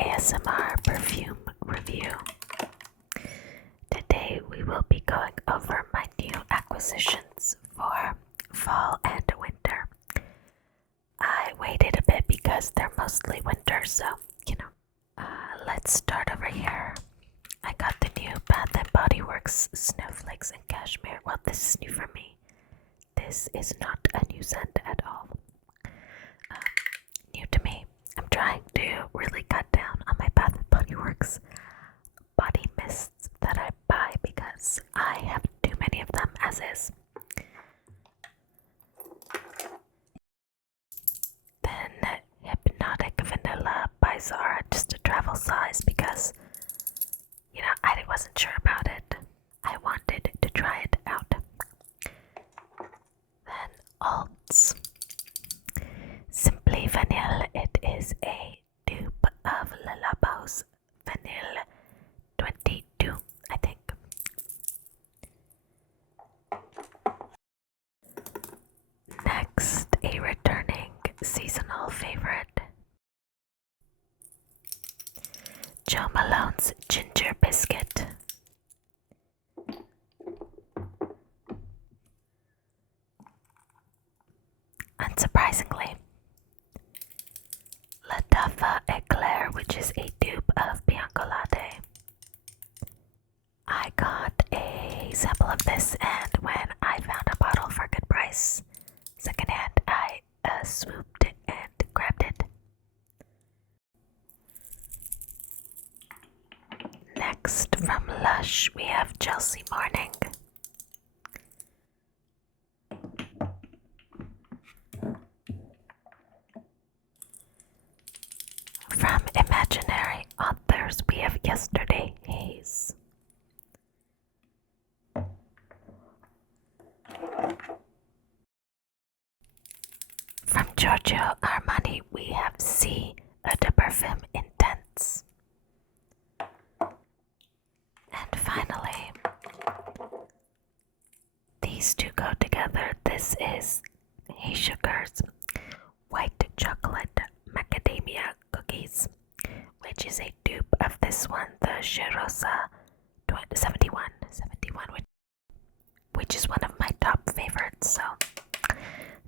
ASMR perfume review. Today we will be going over my new acquisitions for fall and winter. I waited a bit because they're mostly winter, so let's start over here. I got the new Bath & Body Works Snowflakes and Cashmere. Well, this is new for me. This is not a new scent at all. New to me. I'm trying to really cut down on my Bath & Body Works body mists that I buy because I have too many of them as is. Then Hypnotic Vanilla by Zara, just a travel size because I wasn't sure about it. I wanted to try it out. Then Alts Simply Vanille. It is a dupe of Lattafa's Vanille 22, I think. Next, a returning seasonal favorite, Joe Malone's Ginger Biscuit. Unsurprisingly, Lattafa Eclaire, which is a dupe of Bianco Latte. I got a sample of this, and when I found a bottle for a good price, secondhand, I swooped and grabbed it. Next, from LUSH, we have Chelsea Morning. From Imaginary Authors, we have Yesterday Haze. From Giorgio Armani, we have the Perfume Intense. And finally, these two go together. This is Haze Sugar's White Chocolate Macadamia Cookies, which is a dupe of this one, the Cherosa 71, which is one of my top favorites. So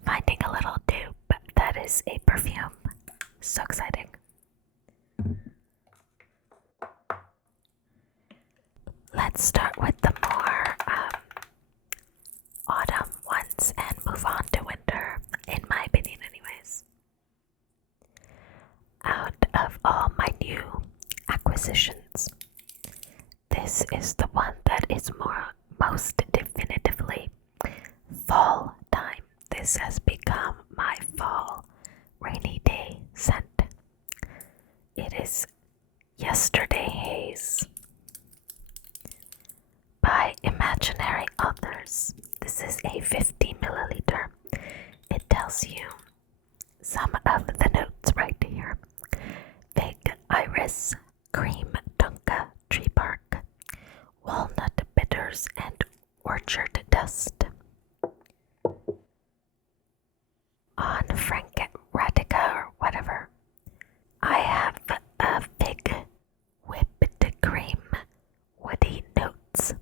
finding a little dupe that is a perfume, so exciting. Let's start with the more autumn ones and move on to winter, in my opinion anyways. Out of all my new acquisitions, this is the one that is most definitively fall time. This has become my fall rainy day scent. It is Yesterday Haze by Imaginary Authors. This is a 50 milliliter. It tells you some of the notes right here. Fig, iris, cream, tonka, tree bark, walnut bitters, and orchard dust. On Frank Ratica or whatever, I have a fig, whipped cream, woody notes,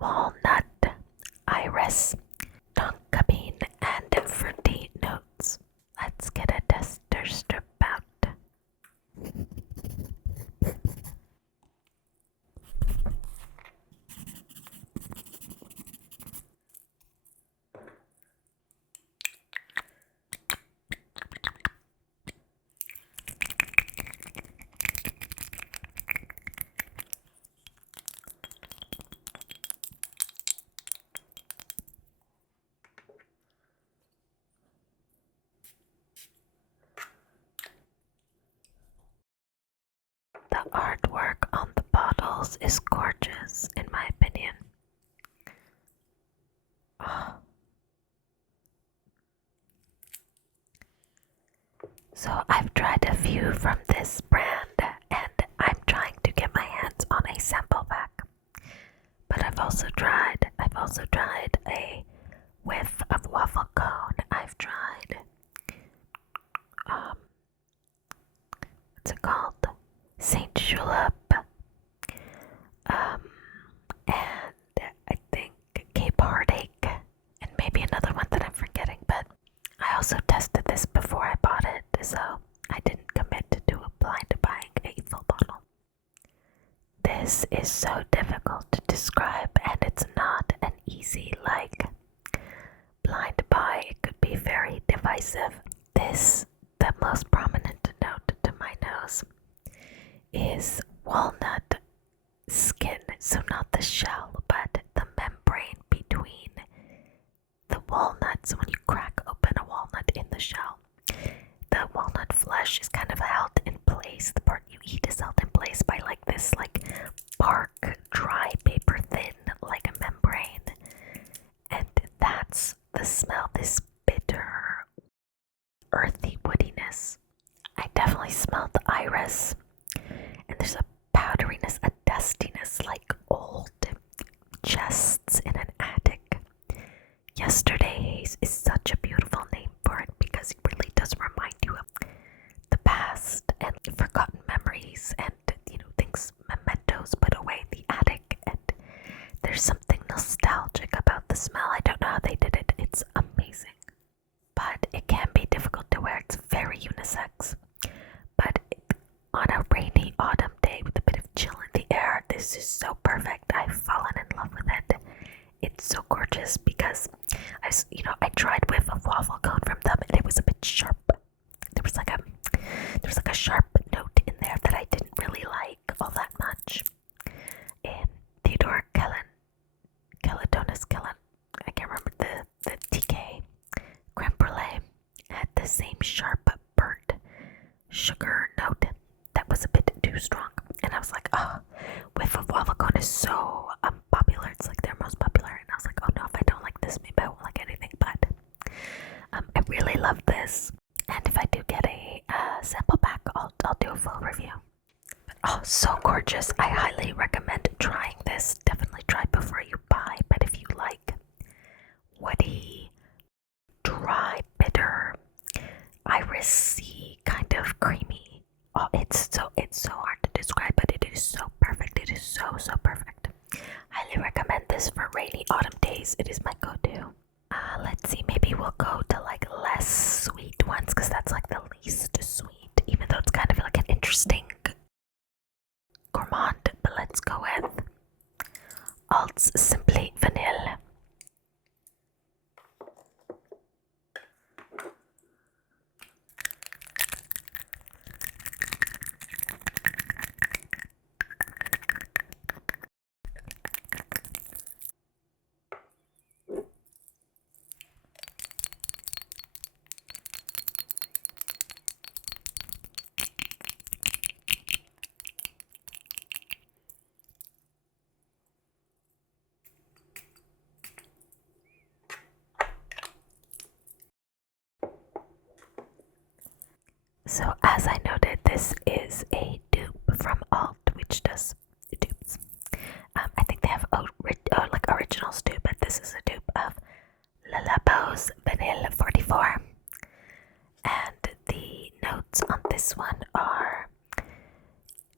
walnut, iris, tonka bean, and fruity notes. Let's get a tester strip out. The artwork on the bottles is gorgeous, in my opinion. Oh. So I've tried a few from this brand, and I'm trying to get my hands on a sample pack. But I've also tried a whiff of waffle cone. I've tried what's it called? decisive. The most prominent note to my nose is walnut skin. So not the shell, but the membrane between the walnuts. When you crack open a walnut in the shell, the walnut flesh is kind of held in place. The part you eat is held in place by like this bark, dry, paper thin, like a membrane. And that's the smell, this bitter, earthy woodiness. I definitely smelled the iris. And there's a powderiness, a dustiness, like old chests in an attic. Yesterday Haze is such a beautiful name for it because it really does remind you of the past and forgotten memories and, things, mementos put away in the attic. And there's something nostalgic about the smell. I don't know how they did it. It's amazing. But it can be difficult to wear. It's very unisex. But on a rainy autumn day with a bit of chill in the air, this is so perfect. I've fallen in love with it. It's so gorgeous because I tried whiff of waffle cone from them and it was a bit sharp. There was like a sharp note in there that I didn't really like all that much. And Theodore Kellen, I can't remember the TK creme brulee had the same sharp burnt sugar note that was a bit too strong. And I was like, oh, whiff of waffle cone is so popular. It's like their most popular. And I was like, oh no, if I don't like this, maybe I won't like anything. But I really love this. And if I do get a sample pack, I'll do a full review. But oh, so gorgeous. I highly recommend trying this. Definitely try before you buy. But if you like woody, dry, bitter, irisy, kind of creamy. Oh, it's so hard to describe, but it is so perfect. It is so perfect. Highly recommend this for rainy autumn days. It is my go-to. Let's see, maybe we'll go to like less sweet ones because that's like the least sweet, even though it's kind of like an interesting gourmand. But let's go with Alt's Simply Vanille. So as I noted, this is a dupe from Alt, which does dupes. I think they have like originals too, but this is a dupe of Lattafa's Vanille 44. And the notes on this one are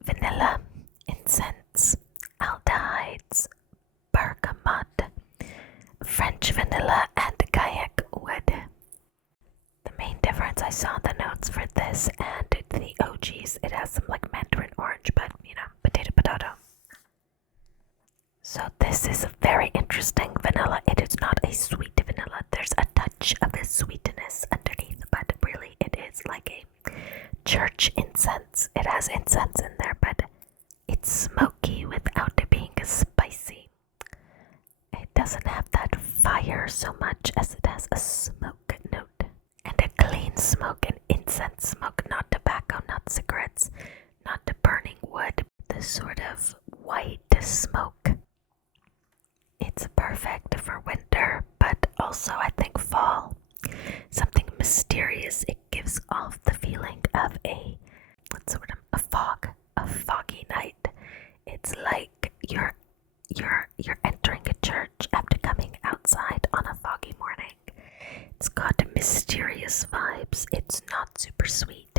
vanilla, incense, aldehydes, bergamot, French vanilla, and kayak wood. The main difference I saw in the notes for this and the OGs, it has some like mandarin orange, but potato. So this is a very interesting vanilla. It is not a sweet vanilla. There's a touch of a sweetness underneath, but really it is like a church incense. It has incense in there, but it's smoky without it being spicy. It doesn't have that fire so much as it has a smoke note. And a clean smoke, an incense smoke, not tobacco, not cigarettes, not burning wood. This sort of white smoke. It's perfect for winter, but also I think fall. Something mysterious. It gives off the feeling of a foggy night. It's like you're entering a church after coming outside on a foggy morning. It's got mysterious vibes. It's not super sweet.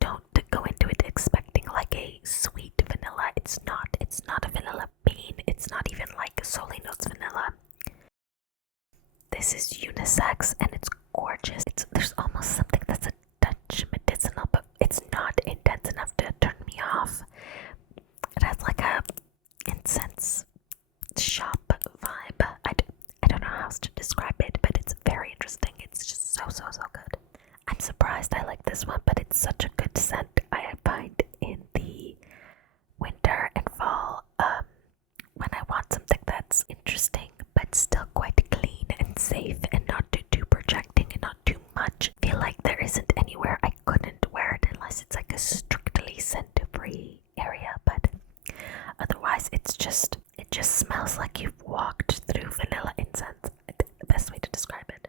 Don't go into it expecting like a sweet vanilla. It's not a vanilla bean. It's not even like solely notes vanilla. This is unisex and it's gorgeous. There's almost something that's a touch medicinal, but it's not intense enough to turn me off. It has like a incense shop vibe. I don't know how else to describe it, but it's very interesting. It's just so good. surprised I like this one, but it's such a good scent. I find in the winter and fall, when I want something that's interesting but still quite clean and safe and not too projecting and not too much. I feel like there isn't anywhere I couldn't wear it unless it's like a strictly scent-free area, but otherwise it just smells like you've walked through vanilla incense. The best way to describe it.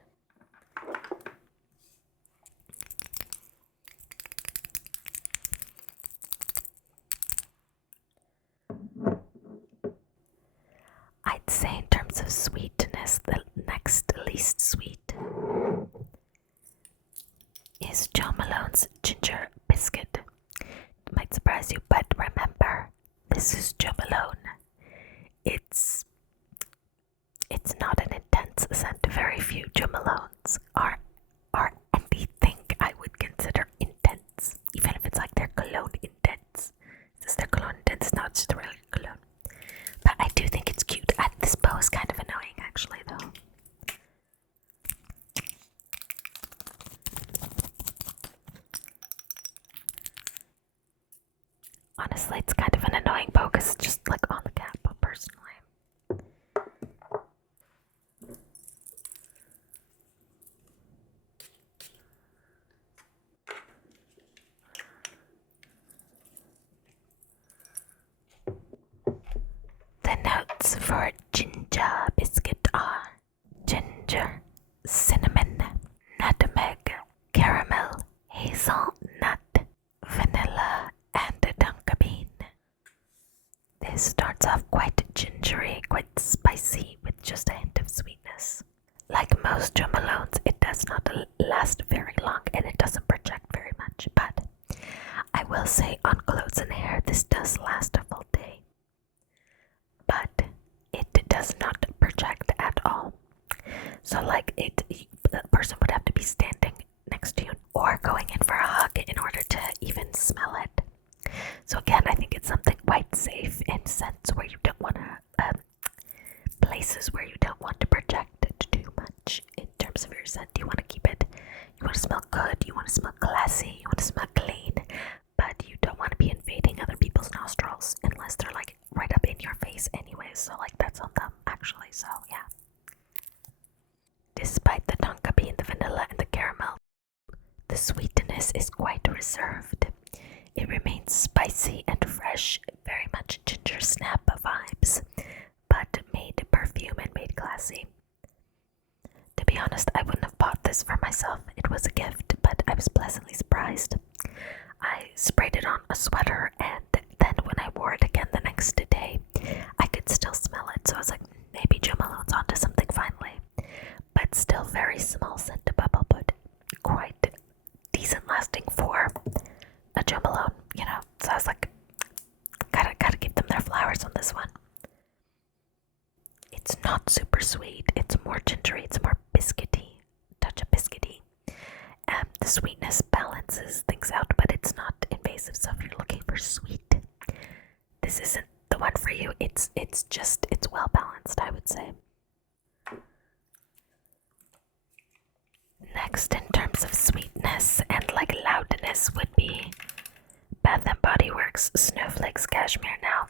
I'd say in terms of sweetness, the next least sweet is John Malone's Ginger Biscuit. It might surprise you, but remember, this is John Malone. It's not an intense scent. Very few John Malones are anything I would consider intense, even if it's like their cologne intense. Is their cologne intense? No, it's just a regular cologne. But I do think it's cute. This bow is kind of annoying, actually, though. Honestly, it's kind of an annoying bow because it's just like on the cap, personally. The notes for Ginger Biscuit are ginger, cinnamon, nutmeg, caramel, hazelnut, vanilla, and tonka bean. This starts off quite gingery, quite spicy, with just a hint of sweetness. Like most Jo Malones, it does not last very long and it doesn't project very much, but I will say on clothes and hair this does last a full day. But it does not project at all. So like the person would have to be standing next to you or going in for a hug in order to even smell it. So again, I think it's something quite safe in scents where you don't want to, places where you don't want to project too much in terms of your scent. You want to keep it, you want to smell good, you want to smell classy, you want to smell clean, but you don't want to be invading other people's nostrils unless they're like right up in your face anyways. So like that's on them actually, so yeah. Despite the tonka bean, the vanilla, and the caramel, the sweetness is quite reserved. It remains spicy and fresh, very much ginger snap vibes, but made perfume and made classy. To be honest, I wouldn't have bought this for myself. It was a gift, but I was pleasantly surprised. I sprayed it on a sweater, and then when I wore it again the next day, I could still smell it. So I was like, maybe Jo Malone's onto something finally. But still very small scent to bubble, but quite decent lasting for a Jo Malone, you know. So I was like, gotta give them their flowers on this one. It's not super sweet. It's more gingery. It's more biscuity, touch of biscuity. The sweetness balances things out, but it's not invasive. So if you're looking for sweet, this isn't the one for you. It's well balanced, I would say. Next, in terms of sweetness and like loudness, would be Bath & Body Works Snowflakes Cashmere. Now,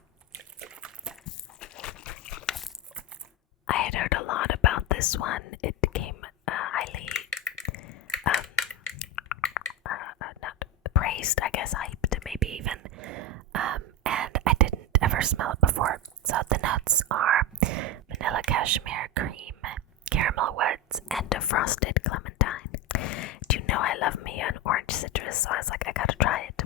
I had heard a lot about this one. It came highly, not praised, I guess, hyped, maybe even, and I didn't ever smell it before. So the notes are vanilla cashmere cream, caramel woods, and a frosted clementine. Do you know I love me an orange citrus, so I was like, I gotta try it.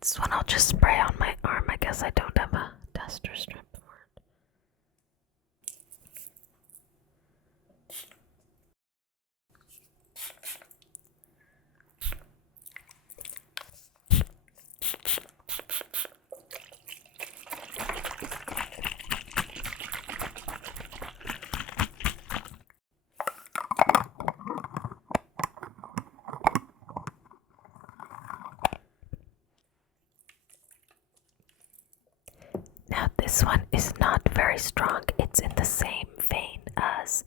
This one I'll just spray on my arm. I guess I don't have a duster strip for it. This one is not very strong. It's in the same vein as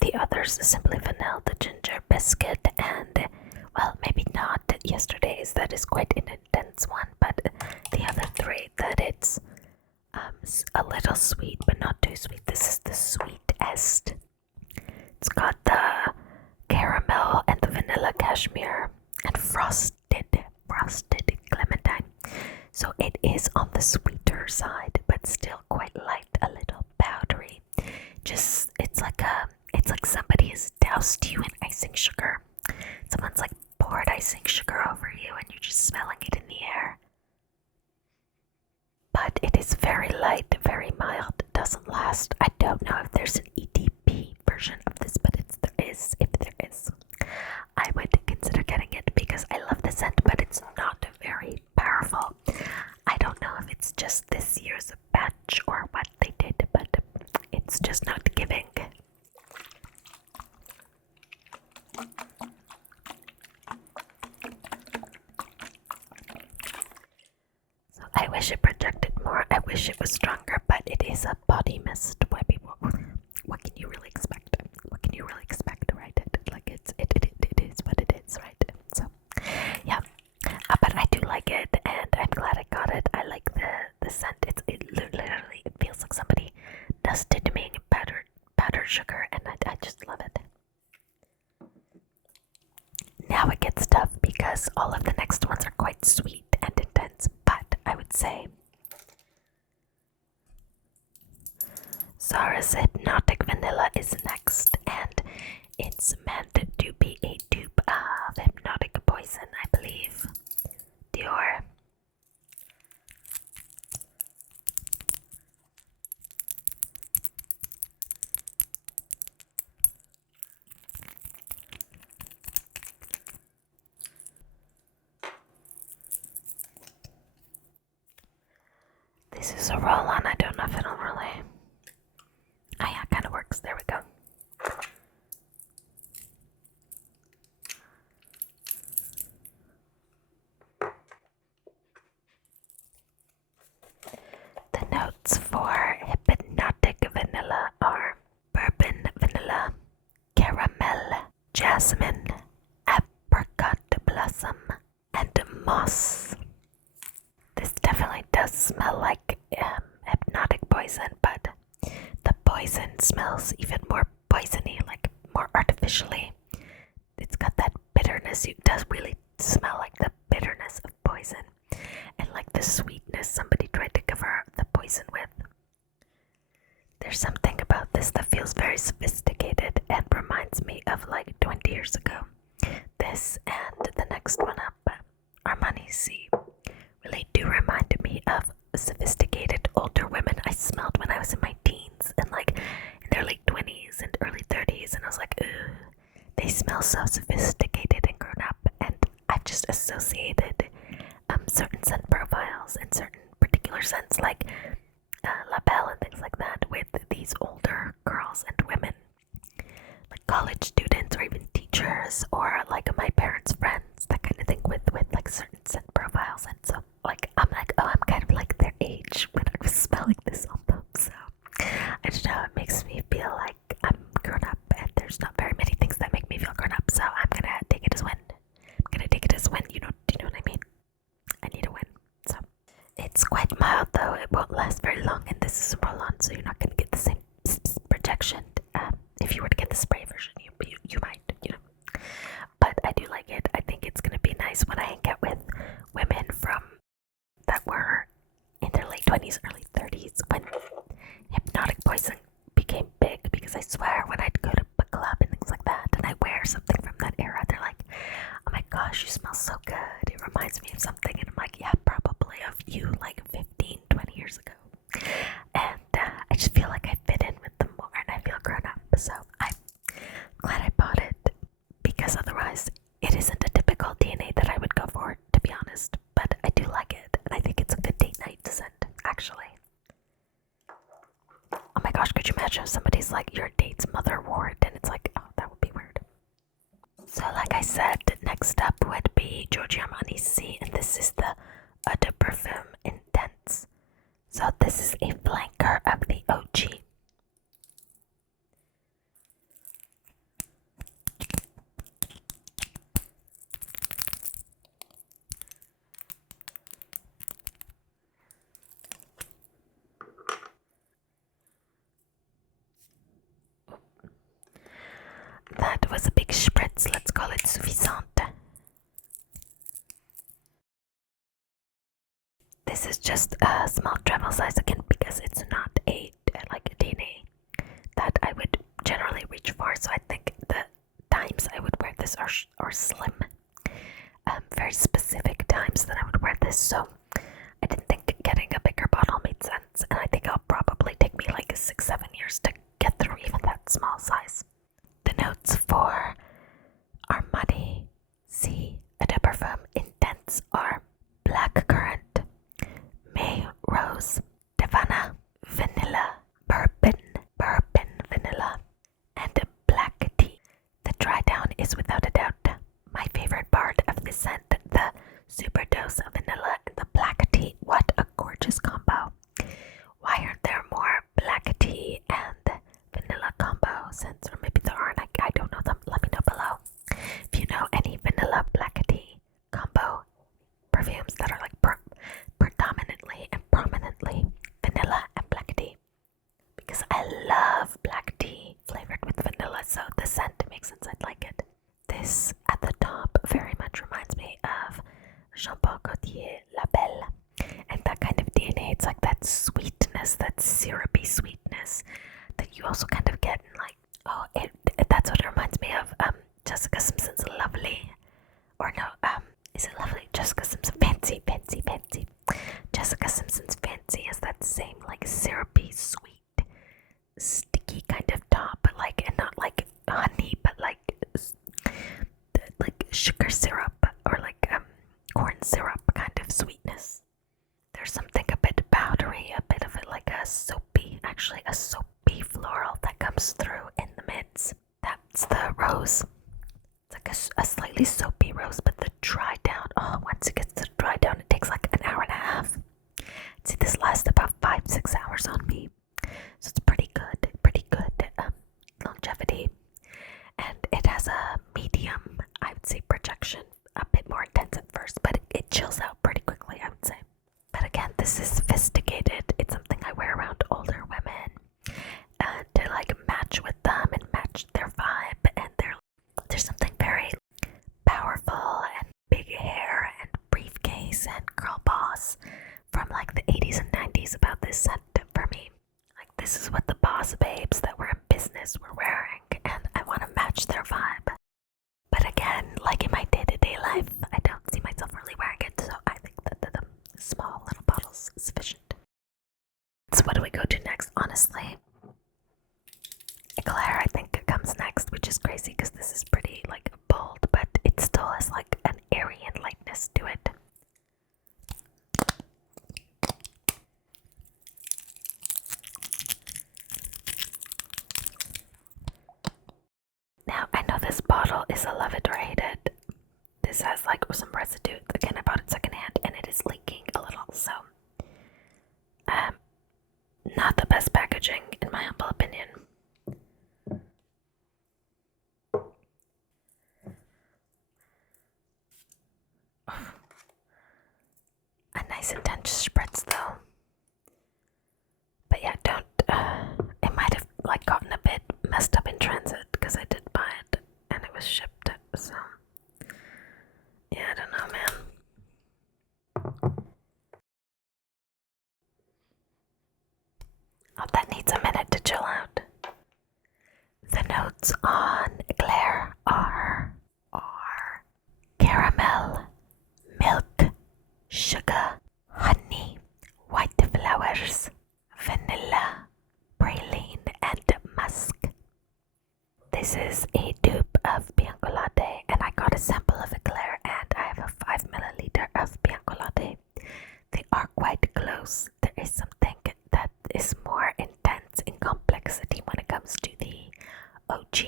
the others, Simply Vanille, the Ginger Biscuit, and, well, maybe not yesterday's. That is quite an intense one, but the other three, that it's a little sweet, but not too sweet. This is the sweetest. It's got the caramel and the vanilla cashmere and frosted clementine. So it is on the sweeter side, but still quite light, a little powdery. Just it's like somebody has doused you in icing sugar. Someone's like poured icing sugar over you and you're just smelling it in the air. But it is very light, very mild, doesn't last. I don't know if there's an EDP version of this, but if there is, I would consider getting it because I love the scent, but it's not very powerful. I don't know if it's just this year's batch or what they did, but it's just not giving. So I wish it projected more. I wish it was stronger, but it is a body mist. Why people? What can you really expect? What can you really expect, right? It is what it is, right? So, yeah. But I do like it, and I'm glad I got it. I like the scent. It literally feels like somebody dusted me in powdered sugar, and I just love it. Now it gets tough because all of the next ones are quite sweet and intense, but I would say Zara's Hypnotic Vanilla is next, and it's meant to be a dupe of Hypnotic Poison, I believe. Dior. This is a roll-on. I don't know if it'll really... Oh yeah, it kind of works. There we go. The notes for Hypnotic Vanilla are bourbon vanilla, caramel, jasmine, apricot blossom, and moss. This definitely does smell like Hypnotic Poison, but the poison smells even more poisony, like more artificially. It's got that bitterness. It does really smell like the bitterness of poison and like the sweetness somebody tried to cover the poison with. There's something about this that feels very sophisticated and reminds me of like 20 years ago. This and the next one up, Armani C, really do remind me of sophisticated older women I smelled when I was in my teens and like in their late 20s and early 30s, and I was like, ooh, they smell so sophisticated and grown up, and I've just associated certain scent profiles and certain particular scents like La Belle and things like that with these older girls and women, like college students or even teachers or like my parents' friends, that kind of thing, with like certain scent profiles. And so like I'm like, oh, I'm kind of like their age when I was smelling this on them. So I don't know, it makes me feel like I'm grown up, and there's not very many things that make me feel grown up, so I'm gonna take it as win. You know what I mean? I need a win. So it's quite mild though, it won't last very long, and this is a roll-on, so you're not gonna get the same projection. If you were to get the spray version, you might, you know. But I do like it. I think it's gonna be nice when I hang out with women from that were in their late 20s, early 30s, when Hypnotic Poison became big, because I swear when I'd go to a club and things like that, and I wear something from that era, they're like, oh my gosh, you smell so good. It reminds me of something. And I'm like, yeah, probably of you like 15, 20 years ago. And I just feel like I fit in with them more and I feel grown up. So I'm glad I bought it, because otherwise it isn't a typical DNA that I would go for, to be honest. But I do like it, and I think it's a good date night scent, actually. Oh my gosh, could you imagine if somebody's like, your date's mother wore it, and it's like, oh, that would be weird. So like I said, next up would be Giorgio Armani C, and this is the Eau de Perfume Intense. So this is a blank être suffisante. This is just a small travel size again because it's not a DNA that I would generally reach for. So I think the times I would wear this are slim. Very specific times that I would wear this. So I didn't think getting a bigger bottle made sense, and I think it'll probably take me like 6-7 years to get through even that small size. The notes for Armani EDP Perfume Intense are blackcurrant, May rose, Havana, vanilla, bourbon vanilla, and black tea. The dry down is without a doubt my favorite part of the scent, the super dose of vanilla and the black tea. What a gorgeous combo. Why aren't there more black tea and vanilla combo scents? Or maybe there aren't, I don't know them. Let me know below. If you know any vanilla black tea combo perfumes that are like predominantly and prominently vanilla and black tea, because I love black tea flavored with vanilla, so the scent makes sense. I'd like it. This at the top very much reminds me of Jean Paul Gaultier La Belle, and that kind of DNA. It's like that sweetness, that syrupy sweetness that you also kind of get in like, that's what it reminds me of. Jessica Simpson's Lovely, or no, is it Lovely? Jessica Simpson Fancy. Jessica Simpson's Fancy has that same like syrupy, sweet, sticky kind of top, but like, and not like honey, but like sugar syrup or like corn syrup kind of sweetness. There's something a bit powdery, a bit of it like a soapy floral that comes through in the mids. That's the rose. It's like a slightly soapy rose, but the dry down, once it gets to the dry down, it takes like an hour and a half. See, this lasts about 5-6 hours on me, so it's pretty good longevity. And it has a medium, I would say, projection, a bit more intense at first, but it chills out pretty quickly, I would say. But again, this is sophisticated. It's something I wear around older women to like match with them and match their vibe. And there's something very powerful and big hair and briefcase and girl boss from like the 80s and 90s about this scent for me. Like, this is what the boss babes that were in business were wearing, and I want to match their vibe. But again, like in my day-to-day life, I don't see myself really wearing it, so I think that the small little bottle's sufficient. So what do we go to next? Honestly, Eclaire I think comes next, which is crazy because this is pretty like bold, but it still has like an Aryan lightness to it. Now, I know this bottle is a love it or hate it. This has like some residue. Again, I bought it secondhand and it is leaking a little, so not the best packaging in my humble opinion. A nice intense spritz though. But yeah, don't, it might have like gotten a bit messed up in transit because I did buy it and it was shipped, so yeah, I don't know, man. Oh, that needs a minute to chill out. The notes on Eclaire are caramel, milk, sugar, honey, white flowers, vanilla, praline, and musk. This is a dupe of Bianco Latte, and I got a sample of Eclaire, and I have a 5 milliliter of Bianco Latte. They are quite close. There is something that is more intense in complexity when it comes to the OG,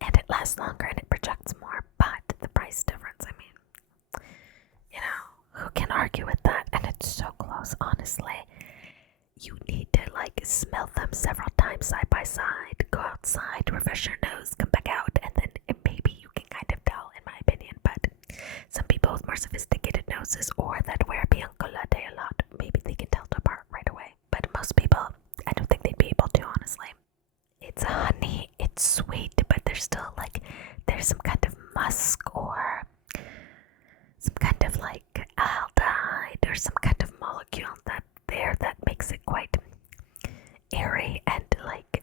and it lasts longer and it projects more, but the price difference, I mean, you know, who can argue with that? And it's so close, honestly. You need to like smell them several times side by side, go outside, refresh your nose, come back out, and then maybe you can kind of tell, in my opinion. But some people with more sophisticated noses or that wear Bianco Latte a lot, maybe they can tell it apart right away. But most people, I don't think they'd be able to, honestly. It's honey, it's sweet, but there's still like, there's some kind of musk or some kind of like aldehyde or some kind of molecule that makes it quite airy and like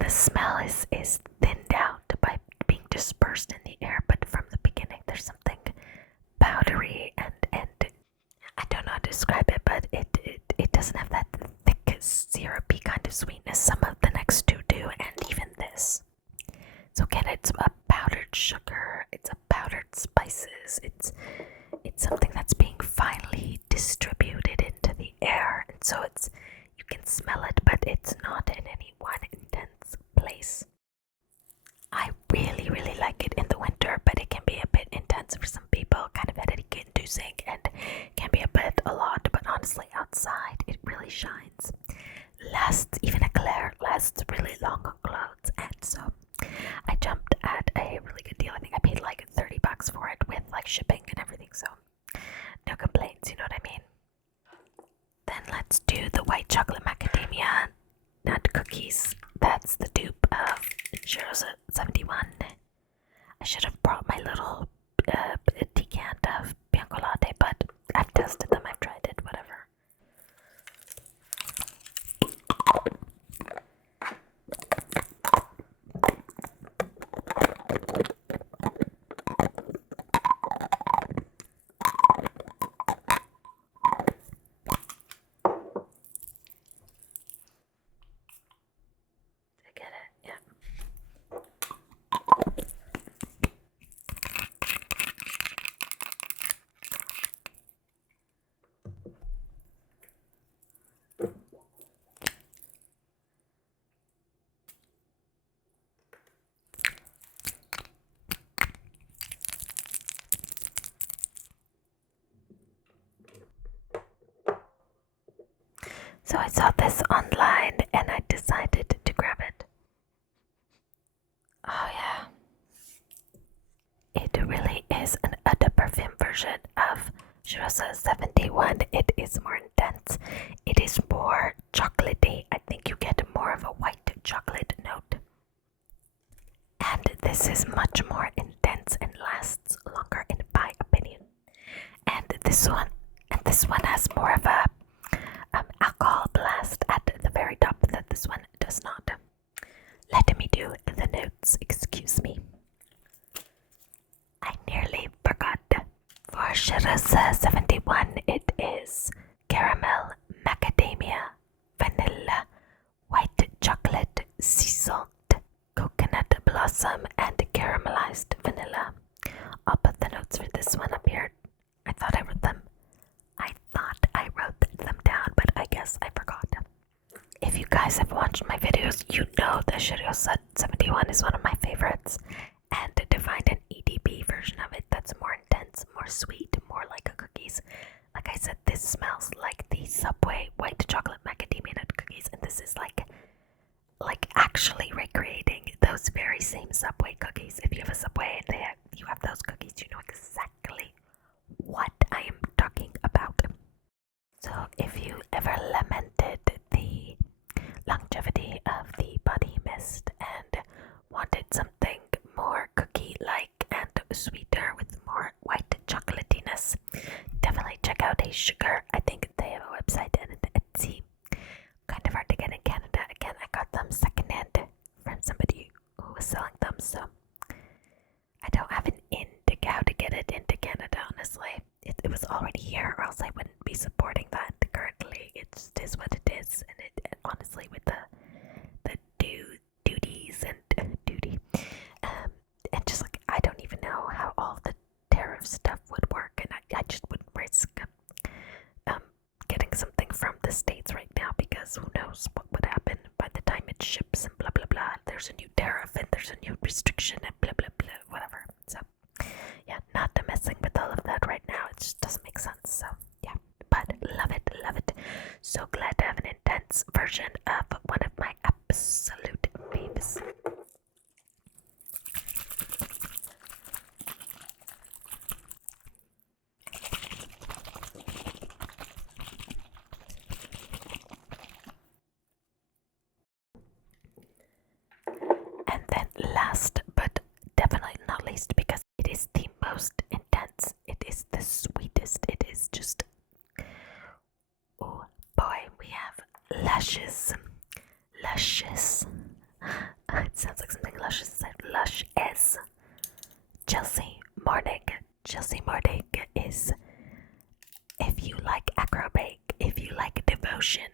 the smell is thinned out by being dispersed in the air, but from the beginning there's something powdery and I don't know how to describe it, but it doesn't have that thick syrupy kind of sweetness. Some of the next two do, and even this. So again, it's a powdered sugar, it's a powdered spices, it's something that's being finely distributed into the air, and so you can smell it, but it's not in any one intense place. I really, really like it in the winter, but it can be a bit intense for some people, kind of headache inducing, and can be a lot, but honestly, outside, it really shines. Even Eclaire lasts really long on clothes, and so I jumped at a really good deal. I think I paid like $30 for it with like shipping and everything, so no complaints, you know what I mean? Then let's do the white chocolate macadamia nut cookies. That's the dupe of Shirosa 71. I should have brought my little decant of Bianco Latte, but I've tested them, I've tried it, whatever. So I saw this online and I decided to grab it. Oh yeah. It really is a perfume version of Shirosa 71. It is more intense. It is more chocolatey. I think you get more of a white chocolate note. And this is much more intense and lasts longer in my opinion. And this one has more of a alcohol blast at the very top that this one does not. Let me do the notes, excuse me. I nearly forgot. For Shirosa 71, it is caramel, macadamia, vanilla, white chocolate, sea salt, coconut blossom, and caramelized vanilla. I'll put the notes for this one up here. I thought I wrote them down, but I guess I forgot. If you guys have watched my videos, you know that Shirosa 71 is one of my favorites, and to find an EDP version of it that's more intense, more sweet, more like a cookies. Like I said, this smells like the Subway white chocolate macadamia nut cookies, and this is like actually recreating those very same Subway cookies. If you have a Subway and you have those cookies, you know exactly what I am talking about. So if you ever lamented the longevity of the body mist and wanted something more cookie-like and sweeter with more white chocolatiness, definitely check out Haze Sugar. I think they have a website and an Etsy. Kind of hard to get in Canada. Again, I got them secondhand from somebody who was selling them, so I don't have an in to how to get it into Canada, honestly. It was already here, or else I wouldn't be supporting that currently. It just is what it is, and it honestly, with the duties and and just like I don't even know how all the tariff stuff would work, and I just wouldn't risk getting something from the States right now, because who knows what would happen by the time it ships and blah blah blah. There's a new tariff and there's a new restriction and blah blah blah, whatever. So yeah, not messing with all of that right now. It just doesn't make sense. So yeah, but love it, love it. So glad to have an intense version of one of my absolute faves. is the sweetest. It is just, oh boy, we have lushes. Lushes. It sounds like something luscious is like lush is. Chelsea Morning. Chelsea Morning is, if you like acrobatic, if you like devotion,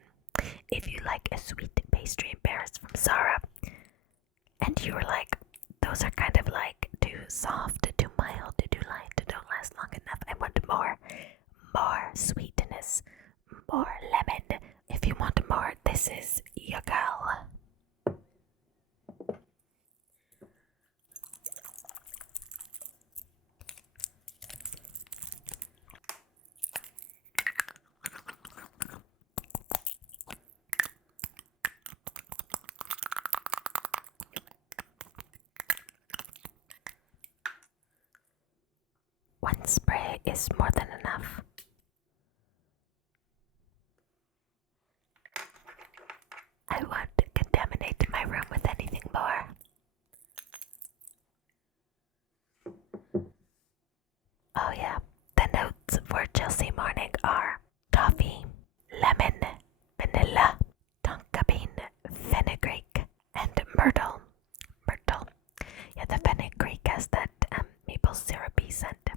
if you like a sweet pastry in Paris from Zara, and you're like, those are kind of like too soft, too mild, too light, don't last long enough. I want more sweetness, more lemon. If you want more, this is your girl. One spray is more than enough. I won't contaminate my room with anything more. Oh yeah, the notes for Chelsea Morning are toffee, lemon, vanilla, tonka bean, fenugreek, and myrtle. Myrtle. Yeah, the fenugreek has that maple syrupy scent.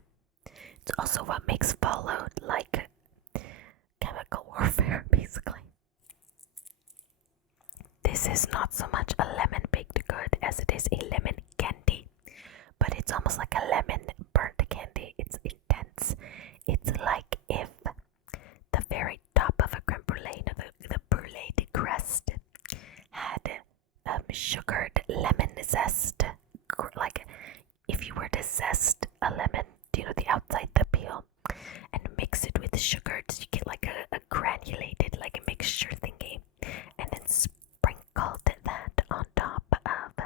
It's also what makes fall like chemical warfare, basically. This is not so much a lemon baked good as it is a lemon candy, but it's almost like a lemon burnt candy. It's intense. It's like if the very top of a creme brulee, the brulee crust, had sugared lemon zest. Like if you were to zest a lemon, the outside, the peel, and mix it with sugar, so you get like a granulated, like a mixture thingy, and then sprinkled that on top of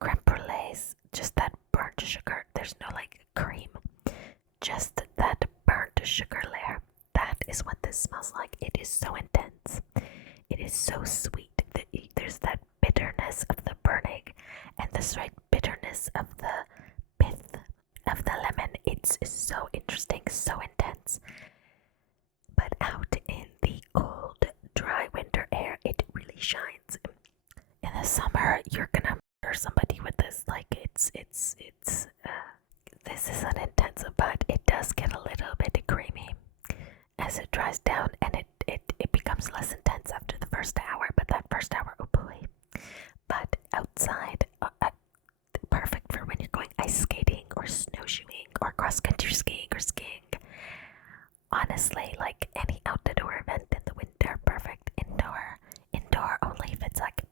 creme brulees, just that burnt sugar. There's no like cream, just that burnt sugar layer. That is what this smells like. It is so intense. It is so sweet. There's that bitterness of the burning and the slight bitterness of the pith of the lemon. It's so interesting, so intense. But out in the cold, dry winter air, it really shines. In the summer, you're gonna murder somebody with this. Like this isn't intense, but it does get a little bit creamy as it dries down, and it becomes less intense after the first hour. But that first hour, oh boy! But outside, perfect for when you're going ice skating or snowshoeing or cross-country skiing or skiing. Honestly, like any outdoor event in the winter, perfect. Indoor only if it's like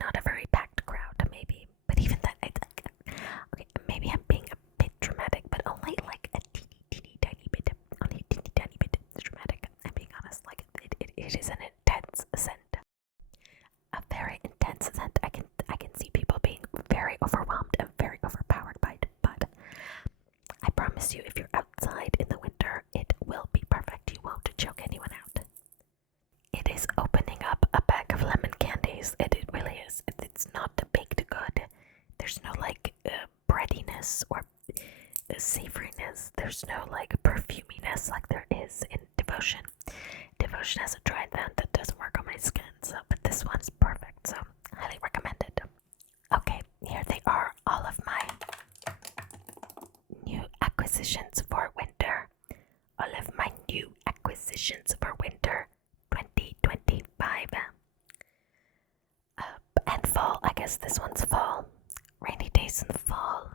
not a very packed crowd, maybe. But even that, okay, maybe I'm being a bit dramatic, but only like a teeny tiny bit, only a teeny tiny bit dramatic. I'm being honest, like it is an intense scent, a very intense scent. I can see people being very overwhelmed and very overpowered by it, but I promise you, if you're outside in the winter, it will be perfect. You won't choke anyone out. It is opening up a bag of lemon candies. It really is. It's not the baked good. There's no like breadiness or savoriness. There's no like perfuminess like there is in Devotion. Devotion has a dried vent that doesn't work on my skin, so but this one's perfect, so highly recommended. Okay, here they are, all of my new acquisitions for winter. All of my new acquisitions for winter 2025. And fall, I guess this one's fall. Rainy days in the fall.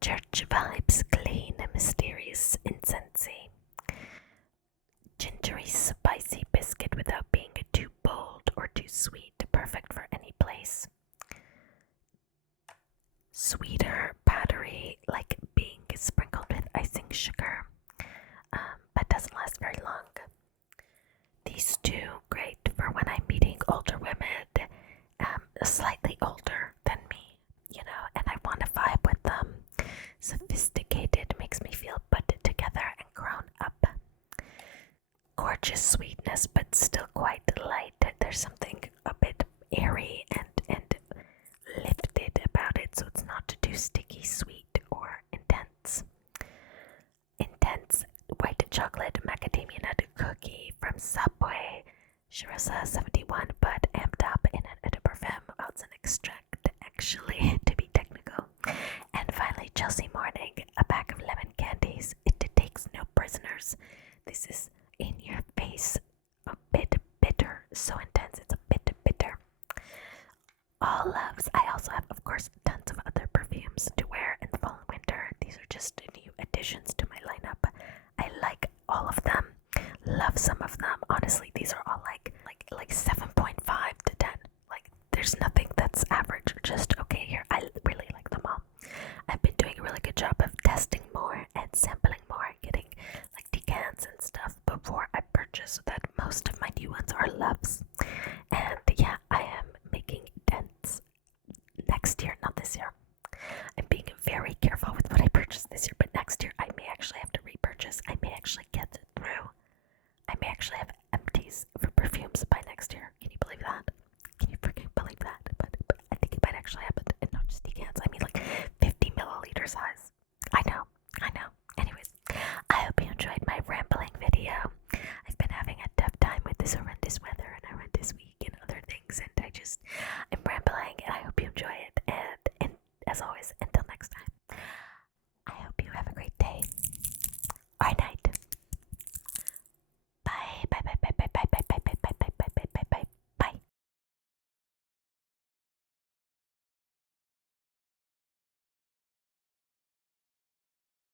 Church vibes, clean and mysterious incensey. Gingery, spicy biscuit without being too bold or too sweet. Perfect for any place. Sweeter, powdery, like being sprinkled with icing sugar, but doesn't last very long. These two, great for when I'm meeting older women, slightly older than me, and I want to vibe with them. Sophisticated, makes me feel put together and grown up. Gorgeous sweetness, but still quite light. There's something a bit airy and lifted about it, so it's not too sticky, sweet, or intense. this is in your face, a bit bitter, so intense, it's a bit bitter. All loves. I also have, of course, tons of other perfumes to wear in the fall and winter. These are just new additions to my lineup. I like all of them, love some of them. Honestly, these are